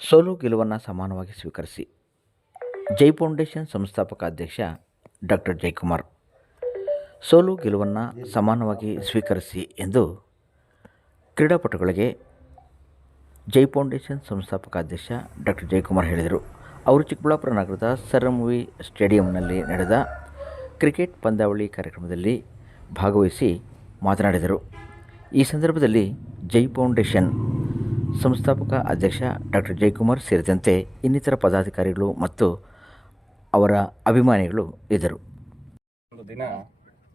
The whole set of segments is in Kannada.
ಸೋಲು ಗೆಲುವನ್ನು ಸಮಾನವಾಗಿ ಸ್ವೀಕರಿಸಿ. ಜೈ ಫೌಂಡೇಶನ್ ಸಂಸ್ಥಾಪಕ ಅಧ್ಯಕ್ಷ ಡಾಕ್ಟರ್ ಜಯಕುಮಾರ್. ಸೋಲು ಗೆಲುವನ್ನು ಸಮಾನವಾಗಿ ಸ್ವೀಕರಿಸಿ ಎಂದು ಕ್ರೀಡಾಪಟುಗಳಿಗೆ ಜೈ ಫೌಂಡೇಶನ್ ಸಂಸ್ಥಾಪಕ ಅಧ್ಯಕ್ಷ ಡಾಕ್ಟರ್ ಜಯಕುಮಾರ್ ಹೇಳಿದರು. ಅವರು ಚಿಕ್ಕಬಳ್ಳಾಪುರ ನಗರದ ಸರ್ ಮೂವಿ ಸ್ಟೇಡಿಯಂನಲ್ಲಿ ನಡೆದ ಕ್ರಿಕೆಟ್ ಪಂದ್ಯಾವಳಿ ಕಾರ್ಯಕ್ರಮದಲ್ಲಿ ಭಾಗವಹಿಸಿ ಮಾತನಾಡಿದರು. ಈ ಸಂದರ್ಭದಲ್ಲಿ ಜೈ ಫೌಂಡೇಶನ್ ಸಂಸ್ಥಾಪಕ ಅಧ್ಯಕ್ಷ ಡಾಕ್ಟರ್ ಜಯಕುಮಾರ್ ಸೇರಿದಂತೆ ಇನ್ನಿತರ ಪದಾಧಿಕಾರಿಗಳು ಮತ್ತು ಅವರ ಅಭಿಮಾನಿಗಳು ಇದ್ದರು. ಒಂದು ದಿನ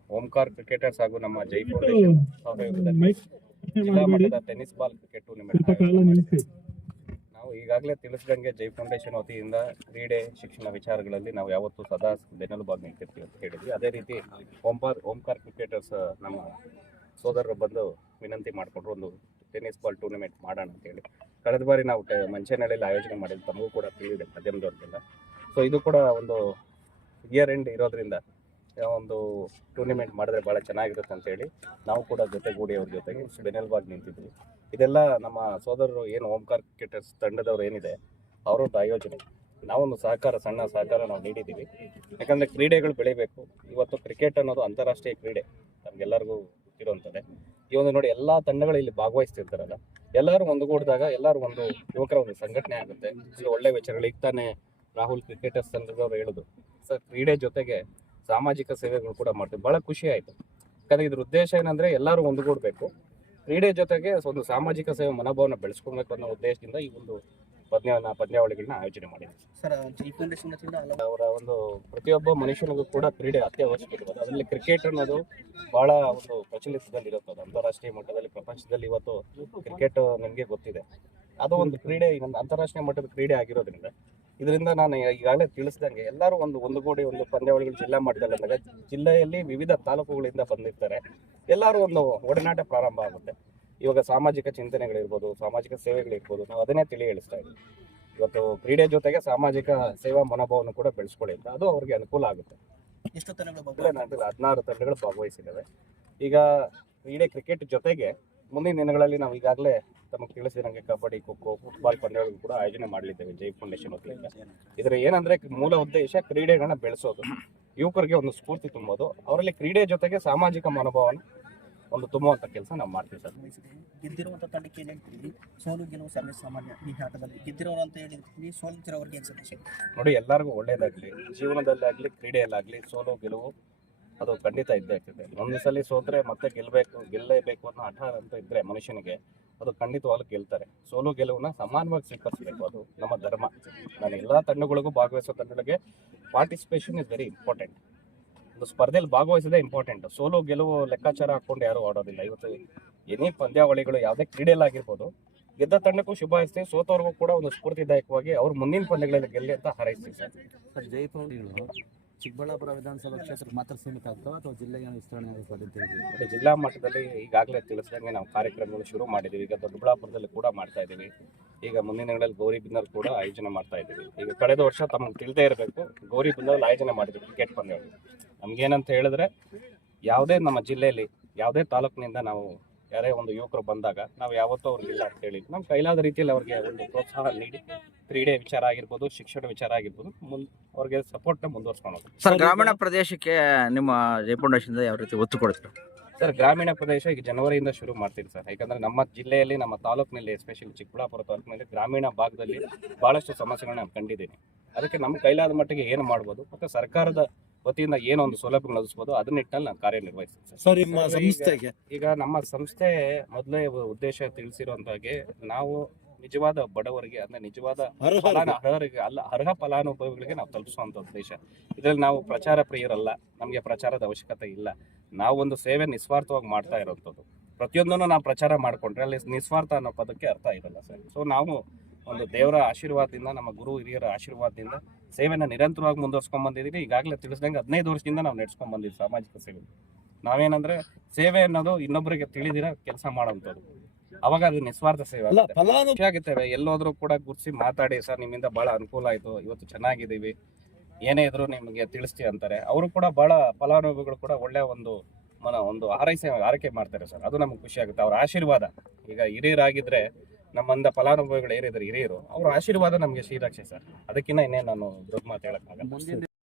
ಓಂಕಾರ್ ಕ್ರಿಕೆಟರ್ಸ್ ಹಾಗೂ ನಮ್ಮ ಜೈ ಫೌಂಡೇಶನ್ ಸಹಯೋಗದಲ್ಲಿ ಜಿಲ್ಲಾ ಮಟ್ಟದ ಟೆನಿಸ್ ಬಾಲ್ ಕ್ರಿಕೆಟ್ ಟೂರ್ನಿಮೆಂಟ್ ನಾವು ಈಗಾಗಲೇ ತಿಳಿಸಿದಂಗೆ ಜೈ ಫೌಂಡೇಶನ್ ವತಿಯಿಂದ ಕ್ರೀಡೆ ಶಿಕ್ಷಣ ವಿಚಾರಗಳಲ್ಲಿ ನಾವು ಯಾವತ್ತೂ ಸದಾ ಬೆನ್ನೆಲುಬಾಗಿ ನಿಂತಿರ್ತೀವಿ ಅಂತ ಹೇಳಿದ್ವಿ. ಅದೇ ರೀತಿ ಓಂಕಾರ್ ಓಂಕಾರ್ ಕ್ರಿಕೆಟರ್ಸ್ ನಮ್ಮ ಸೋದರರು ಬಂದು ವಿನಂತಿ ಮಾಡಿಕೊಂಡ್ರು ಒಂದು ಟೆನ್ನಿಸ್ ಬಾಲ್ ಟೂರ್ನಿಮೆಂಟ್ ಮಾಡೋಣ ಅಂತೇಳಿ. ಕಳೆದ ಬಾರಿ ನಾವು ಮಂಚೇನಹಳ್ಳಿಯಲ್ಲಿ ಆಯೋಜನೆ ಮಾಡಿದ್ದು ತಮಗೂ ಕೂಡ ತಿಳಿದಿದೆ, ಮಾಧ್ಯಮದವ್ರಿಗೆಲ್ಲ. ಸೊ ಇದು ಕೂಡ ಒಂದು ಇಯರ್ ಎಂಡ್ ಇರೋದ್ರಿಂದ ಒಂದು ಟೂರ್ನಿಮೆಂಟ್ ಮಾಡಿದ್ರೆ ಭಾಳ ಚೆನ್ನಾಗಿರುತ್ತೆ ಅಂತೇಳಿ ನಾವು ಕೂಡ ಜೊತೆಗೂಡಿ ಅವ್ರ ಜೊತೆಗೆ ಬೆನ್ನೆಲುಬಾಗಿ ನಿಂತಿದ್ವಿ. ಇದೆಲ್ಲ ನಮ್ಮ ಸೋದರರು ಏನು ಓಂಕಾರ್ ಕ್ರಿಕೆಟರ್ಸ್ ತಂಡದವ್ರು ಏನಿದೆ ಅವರೊಂದು ಆಯೋಜನೆ. ನಾವೊಂದು ಸಹಕಾರ, ಸಣ್ಣ ಸಹಕಾರ ನಾವು ನೀಡಿದ್ದೀವಿ. ಯಾಕಂದರೆ ಕ್ರೀಡೆಗಳು ಬೆಳಿಬೇಕು. ಇವತ್ತು ಕ್ರಿಕೆಟ್ ಅನ್ನೋದು ಅಂತಾರಾಷ್ಟ್ರೀಯ ಕ್ರೀಡೆ. ನಮಗೆಲ್ಲರಿಗೂ ಗೊತ್ತಿರುವಂಥದ್ದೇ ಈ ಒಂದು ನೋಡಿ ಎಲ್ಲ ತಂಡಗಳು ಇಲ್ಲಿ ಭಾಗವಹಿಸ್ತಿರ್ತಾರಲ್ಲ. ಎಲ್ಲರೂ ಒಂದುಗೂಡಿದಾಗ ಎಲ್ಲರೂ ಒಂದು ಯುವಕರ ಒಂದು ಸಂಘಟನೆ ಆಗುತ್ತೆ. ಇದು ಒಳ್ಳೆ ವಿಚಾರಗಳು. ಈಗ ತಾನೇ ರಾಹುಲ್ ಕ್ರಿಕೆಟರ್ಸ್ ತಂಡದವ್ರು ಹೇಳೋದು. ಸರ್ ಕ್ರೀಡೆ ಜೊತೆಗೆ ಸಾಮಾಜಿಕ ಸೇವೆಗಳು ಕೂಡ ಮಾಡ್ತೀವಿ. ಭಾಳ ಖುಷಿ ಆಯಿತು. ಯಾಕಂದರೆ ಇದ್ರ ಉದ್ದೇಶ ಏನಂದರೆ ಎಲ್ಲರೂ ಒಂದುಗೂಡಬೇಕು ಕ್ರೀಡೆ ಜೊತೆಗೆ ಒಂದು ಸಾಮಾಜಿಕ ಸೇವೆ ಮನೋಭಾವನ ಬೆಳೆಸ್ಕೊಳ್ಬೇಕು ಅನ್ನೋ ಉದ್ದೇಶದಿಂದ ಈ ಒಂದು ಪಂದ್ಯವನ್ನ ಪದ್ಯಾವಳಿಗಳನ್ನ ಆಯೋಜನೆ ಮಾಡಿದೆ ಸರ್ ಜೈ ಫೌಂಡೇಶನ್ ವತಿಯಿಂದ ಹಲವು ಅವರ ಒಂದು ಪ್ರತಿಯೊಬ್ಬ ಮನುಷ್ಯನಿಗೂ ಕೂಡ ಕ್ರೀಡೆ ಅತ್ಯವಶ್ಯಕ. ಇರ್ಬೋದು ಅದರಲ್ಲಿ ಕ್ರಿಕೆಟ್ ಅನ್ನೋದು ಬಹಳ ಒಂದು ಪ್ರಚಲಿತದಲ್ಲಿ ಇರುತ್ತದೆ ಅಂತಾರಾಷ್ಟ್ರೀಯ ಮಟ್ಟದಲ್ಲಿ ಪ್ರಪಂಚದಲ್ಲಿ ಇವತ್ತು ಕ್ರಿಕೆಟ್ ನಿಮಗೆ ಗೊತ್ತಿದೆ. ಅದು ಒಂದು ಕ್ರೀಡೆ ಇನ್ನೊಂದು ಅಂತಾರಾಷ್ಟ್ರೀಯ ಮಟ್ಟದ ಕ್ರೀಡೆ ಆಗಿರೋದ್ರಿಂದ ಇದರಿಂದ ನಾನು ಈಗಾಗಲೇ ತಿಳಿಸಿದಂಗೆ ಎಲ್ಲರೂ ಒಂದು ಒಂದು ಒಂದುಗೂಡಿ ಒಂದು ಪಂದ್ಯಾವಳಿಗಳು ಜಿಲ್ಲಾ ಮಟ್ಟದಲ್ಲಿ ಅಂದಾಗ ಜಿಲ್ಲೆಯಲ್ಲಿ ವಿವಿಧ ತಾಲೂಕುಗಳಿಂದ ಬಂದಿರ್ತಾರೆ. ಎಲ್ಲರೂ ಒಂದು ಒಡನಾಟ ಪ್ರಾರಂಭ ಆಗುತ್ತೆ. ಇವಾಗ ಸಾಮಾಜಿಕ ಚಿಂತನೆಗಳಿರ್ಬೋದು ಸಾಮಾಜಿಕ ಸೇವೆಗಳಿರ್ಬೋದು ನಾವು ಅದನ್ನೇ ತಿಳಿ ಹೇಳಿಸ್ತಾ ಇದ್ದೀವಿ. ಇವತ್ತು ಕ್ರೀಡೆ ಜೊತೆಗೆ ಸಾಮಾಜಿಕ ಸೇವಾ ಮನೋಭಾವವನ್ನು ಕೂಡ ಬೆಳೆಸ್ಕೊಳ್ಳಿ ಅಂತ ಅದು ಅವ್ರಿಗೆ ಅನುಕೂಲ ಆಗುತ್ತೆ. ಎಷ್ಟು ತಂಡಗಳು ಹದಿನಾರು ತಂಡಗಳು ಭಾಗವಹಿಸಿದ್ದಾವೆ. ಈಗ ಕ್ರೀಡೆ ಕ್ರಿಕೆಟ್ ಜೊತೆಗೆ ಮುಂದಿನ ದಿನಗಳಲ್ಲಿ ನಾವು ಈಗಾಗಲೇ ತಮಗೆ ತಿಳಿಸಿದಂಗೆ ಕಬಡ್ಡಿ ಖೋಖೋ ಫುಟ್ಬಾಲ್ ಪಂದ್ಯಗಳು ಕೂಡ ಆಯೋಜನೆ ಮಾಡಲಿದ್ದೇವೆ ಜೈ ಫೌಂಡೇಶನ್ ವತಿಯಿಂದ. ಇದರ ಏನಂದ್ರೆ ಮೂಲ ಉದ್ದೇಶ ಕ್ರೀಡೆಗಳನ್ನ ಬೆಳೆಸೋದು. ಯುವಕರಿಗೆ ಒಂದು ಸ್ಫೂರ್ತಿ ತುಂಬೋದು. ಅವರಲ್ಲಿ ಕ್ರೀಡೆ ಜೊತೆಗೆ ಸಾಮಾಜಿಕ ಮನೋಭಾವನ ಒಂದು ತುಂಬುವಂತ ಕೆಲಸ ನಾವು ಮಾಡ್ತೀವಿ ಸರ್. ಗೆದ್ದಿರುವಂತ ತಂಡಕ್ಕೆ ಏನ್ ಸೋಲು ಗೆಲುವು ಸರ್ವೇ ಸಾಮಾನ್ಯ ಈ ಆಟದಲ್ಲಿ ಗೆದ್ದಿರೋರು ಅಂತ ಹೇಳಿರ್ತೀವಿ ಸೋಲುತ್ತಿರೋರಿಗೆ ಏನ್ ಸಂದೇಶ ನೋಡಿ ಎಲ್ಲರಿಗೂ ಒಳ್ಳೇದಾಗ್ಲಿ ಜೀವನದಲ್ಲಾಗಲಿ ಕ್ರೀಡೆಯಲ್ಲಾಗ್ಲಿ ಸೋಲು ಗೆಲುವು ಅದು ಖಂಡಿತ ಇದ್ದೇ ಇರ್ತದೆ. ಒಂದು ಸಲ ಸೋತ್ರೆ ಮತ್ತೆ ಗೆಲ್ಲಬೇಕು ಗೆಲ್ಲೇಬೇಕು ಅನ್ನೋ ಹಠ ಅಂತ ಇದ್ರೆ ಮನುಷ್ಯನಿಗೆ ಅದು ಖಂಡಿತವಾಗ್ಲೂ ಗೆಲ್ತಾರೆ. ಸೋಲು ಗೆಲುವನ್ನ ಸಮಾನವಾಗಿ ಸ್ವೀಕರಿಸಬೇಕು ಅದು ನಮ್ಮ ಧರ್ಮ. ನಾನು ಎಲ್ಲ ತಂಡಗಳಿಗೂ ಭಾಗವಹಿಸೋ ತಂಡಗಳಿಗೆ ಪಾರ್ಟಿಸಿಪೇಷನ್ ಇಸ್ ವೆರಿ ಇಂಪಾರ್ಟೆಂಟ್ ಒಂದು ಸ್ಪರ್ಧೆಯಲ್ಲಿ ಭಾಗವಹಿಸೋದೇ ಇಂಪಾರ್ಟೆಂಟ್ ಸೋಲು ಗೆಲುವು ಲೆಕ್ಕಾಚಾರ ಹಾಕೊಂಡು ಯಾರು ಆಡೋದಿಲ್ಲ. ಇವತ್ತು ಎನಿ ಪಂದ್ಯಾವಳಿಗಳು ಯಾವುದೇ ಕ್ರೀಡೆಯಲ್ಲಾಗಿರ್ಬೋದು ಗೆದ್ದ ತಂಡಕ್ಕೂ ಶುಭ ಹಾಯಿಸ್ತೀವಿ ಸೋತವ್ರಿಗೂ ಕೂಡ ಒಂದು ಸ್ಫೂರ್ತಿದಾಯಕವಾಗಿ ಅವ್ರು ಮುಂದಿನ ಪಂದ್ಯಗಳಲ್ಲಿ ಗೆಲ್ಲಿ ಅಂತ ಹಾರೈಸ್ತೀವಿ. ಸರ್ ಚಿಕ್ಕಬಳ್ಳಾಪುರ ವಿಧಾನಸಭಾ ಕ್ಷೇತ್ರಕ್ಕೆ ಮಾತ್ರ ಸೀಮಿತ ಆಗ್ತವೆ ಅಥವಾ ಜಿಲ್ಲೆಗೆ ವಿಸ್ತರಣೆ ಜಿಲ್ಲಾ ಮಟ್ಟದಲ್ಲಿ ಈಗಾಗಲೇ ತಿಳಿಸಿದಂಗೆ ನಾವು ಕಾರ್ಯಕ್ರಮಗಳು ಶುರು ಮಾಡಿದ್ದೀವಿ. ಈಗ ದೊಡ್ಡಬಳ್ಳಾಪುರದಲ್ಲಿ ಕೂಡ ಮಾಡ್ತಾ ಇದ್ದೀವಿ. ಈಗ ಮುಂದಿನ ದಿನಗಳಲ್ಲಿ ಗೌರಿಬಿದನೂರು ಕೂಡ ಆಯೋಜನೆ ಮಾಡ್ತಾ ಇದ್ದೀವಿ. ಈಗ ಕಳೆದ ವರ್ಷ ತಮಗೆ ತಿಳಿದೇ ಇರಬೇಕು ಗೌರಿ ಗೌರಿಬಿದನೂರಲ್ಲಿ ಆಯೋಜನೆ ಮಾಡಿದ್ವಿ ಕ್ರಿಕೆಟ್ ಪಂದ್ಯಗಳು ನಮ್ಗೇನಂತ ಹೇಳಿದ್ರೆ ಯಾವುದೇ ನಮ್ಮ ಜಿಲ್ಲೆಯಲ್ಲಿ ಯಾವುದೇ ತಾಲೂಕಿನಿಂದ ನಾವು ಯಾರೇ ಒಂದು ಯುವಕರು ಬಂದಾಗ ನಾವು ಯಾವತ್ತೂ ಅವ್ರಿಗೆ ಇಲ್ಲ ಅಂತ ಹೇಳಿ ನಮ್ಮ ಕೈಲಾದ ರೀತಿಯಲ್ಲಿ ಅವ್ರಿಗೆ ಒಂದು ಪ್ರೋತ್ಸಾಹ ನೀಡಿ ಕ್ರೀಡೆ ವಿಚಾರ ಆಗಿರ್ಬೋದು ಶಿಕ್ಷಣ ವಿಚಾರ ಆಗಿರ್ಬೋದು ಮುಂದೆ ಅವ್ರಿಗೆ ಸಪೋರ್ಟ್ನ ಮುಂದುವರ್ಸ್ಕೊಂಡು. ಸರ್ ಗ್ರಾಮೀಣ ಪ್ರದೇಶಕ್ಕೆ ನಿಮ್ಮ ಜೈಪೌಂಡೇಶನ್ ಯಾವ ರೀತಿ ಒತ್ತು ಕೊಡ್ತೀರಾ? ಸರ್ ಗ್ರಾಮೀಣ ಪ್ರದೇಶ ಈಗ ಜನವರಿಯಿಂದ ಶುರು ಮಾಡ್ತೀವಿ ಸರ್. ಯಾಕಂದ್ರೆ ನಮ್ಮ ಜಿಲ್ಲೆಯಲ್ಲಿ ನಮ್ಮ ತಾಲೂಕಿನಲ್ಲಿ ಎಸ್ಪೆಷಲಿ ಚಿಕ್ಕಬಳ್ಳಾಪುರ ತಾಲೂಕಿನಲ್ಲಿ ಗ್ರಾಮೀಣ ಭಾಗದಲ್ಲಿ ಬಹಳಷ್ಟು ಸಮಸ್ಯೆಗಳನ್ನ ನಾನು ಕಂಡಿದ್ದೀನಿ. ಅದಕ್ಕೆ ನಮ್ಮ ಕೈಲಾದ ಮಟ್ಟಿಗೆ ಏನು ಮಾಡ್ಬೋದು? ಮತ್ತು ಸರ್ಕಾರದ ವತಿಯಿಂದ ಏನೋ ಒಂದು ಸೌಲಭ್ಯಗಳು ಒದಗಿಸ್ಬೋದು ಅದನ್ನ ನಿಟ್ಟಲ್ಲಿ ನಾನು ಕಾರ್ಯನಿರ್ವಹಿಸ್ತೀನಿ ಸರ್. ಸರ್ ನಿಮ್ಮ ಸಂಸ್ಥೆಗೆ. ಈಗ ನಮ್ಮ ಸಂಸ್ಥೆ ಮೊದಲೇ ಉದ್ದೇಶ ತಿಳಿಸಿರುವಂತಾಗೆ ನಾವು ನಿಜವಾದ ಬಡವರಿಗೆ ಅಂದ್ರೆ ನಿಜವಾದ ಫಲಾನು ಅರ್ಹರಿಗೆ ಅಲ್ಲ ಅರ್ಹ ಫಲಾನುಭವಿಗಳಿಗೆ ನಾವು ತಲುಪಿಸುವಂತ ಉದ್ದೇಶ. ಇದರಲ್ಲಿ ನಾವು ಪ್ರಚಾರ ಪ್ರಿಯರಲ್ಲ ನಮಗೆ ಪ್ರಚಾರದ ಅವಶ್ಯಕತೆ ಇಲ್ಲ. ನಾವು ಒಂದು ಸೇವೆ ನಿಸ್ವಾರ್ಥವಾಗಿ ಮಾಡ್ತಾ ಇರೋಂಥದ್ದು. ಪ್ರತಿಯೊಂದನ್ನು ನಾವು ಪ್ರಚಾರ ಮಾಡಿಕೊಂಡ್ರೆ ಅಲ್ಲಿ ನಿಸ್ವಾರ್ಥ ಅನ್ನೋ ಪದಕ್ಕೆ ಅರ್ಥ ಇರಲ್ಲ ಸರ್. ಸೊ ನಾವು ಒಂದು ದೇವರ ಆಶೀರ್ವಾದದಿಂದ ನಮ್ಮ ಗುರು ಹಿರಿಯರ ಆಶೀರ್ವಾದದಿಂದ ಸೇವೆಯನ್ನು ನಿರಂತರವಾಗಿ ಮುಂದುವರ್ಸ್ಕೊಂಡ್ ಬಂದಿದ್ದೀವಿ ಈಗಾಗಲೇ ತಿಳಿಸ್ದಂಗೆ ಹದಿನೈದು ವರ್ಷದಿಂದ ನಾವು ನಡ್ಸ್ಕೊಂಡ್ ಬಂದಿದ್ದೀವಿ ಸಾಮಾಜಿಕ ಸೇವೆ. ನಾವೇನಂದ್ರೆ ಸೇವೆ ಅನ್ನೋದು ಇನ್ನೊಬ್ಬರಿಗೆ ತಿಳಿದಿರ ಕೆಲಸ ಮಾಡುವಂಥದ್ದು. ಅವಾಗ ಅದು ನಿಸ್ವಾರ್ಥ ಸೇವೆ ಆಗುತ್ತೇವೆ ಎಲ್ಲೋದ್ರೂ ಕೂಡ ಗುರ್ಸಿ ಮಾತಾಡಿ ಸರ್ ನಿಮ್ಮಿಂದ ಬಹಳ ಅನುಕೂಲ ಆಯ್ತು. ಇವತ್ತು ಚೆನ್ನಾಗಿದ್ದೀವಿ. ಏನೇ ಇದ್ರು ನಿಮಗೆ ತಿಳಿಸ್ತೀವಿ ಅಂತಾರೆ. ಅವರು ಕೂಡ ಬಹಳ ಫಲಾನುಭವಿಗಳು ಕೂಡ ಒಳ್ಳೆ ಒಂದು ಮನ ಒಂದು ಆರೈಸೆ ಆರೈಕೆ ಮಾಡ್ತಾರೆ ಸರ್. ಅದು ನಮ್ಗೆ ಖುಷಿ ಆಗುತ್ತೆ. ಅವ್ರ ಆಶೀರ್ವಾದ. ಈಗ ಹಿರಿಯರಾಗಿದ್ರೆ ನಮ್ಮಂದ ಫಲಾನುಭವಿಗಳು ಏನಿದ್ರು ಹಿರಿಯರು, ಅವ್ರ ಆಶೀರ್ವಾದ ನಮಗೆ ಶ್ರೀರಕ್ಷೆ ಸರ್. ಅದಕ್ಕಿಂತ ಇನ್ನೇ ನಾನು ದೊಡ್ಡ ಮಾತು ಹೇಳಕ್ಕಾಗಲ್ಲ.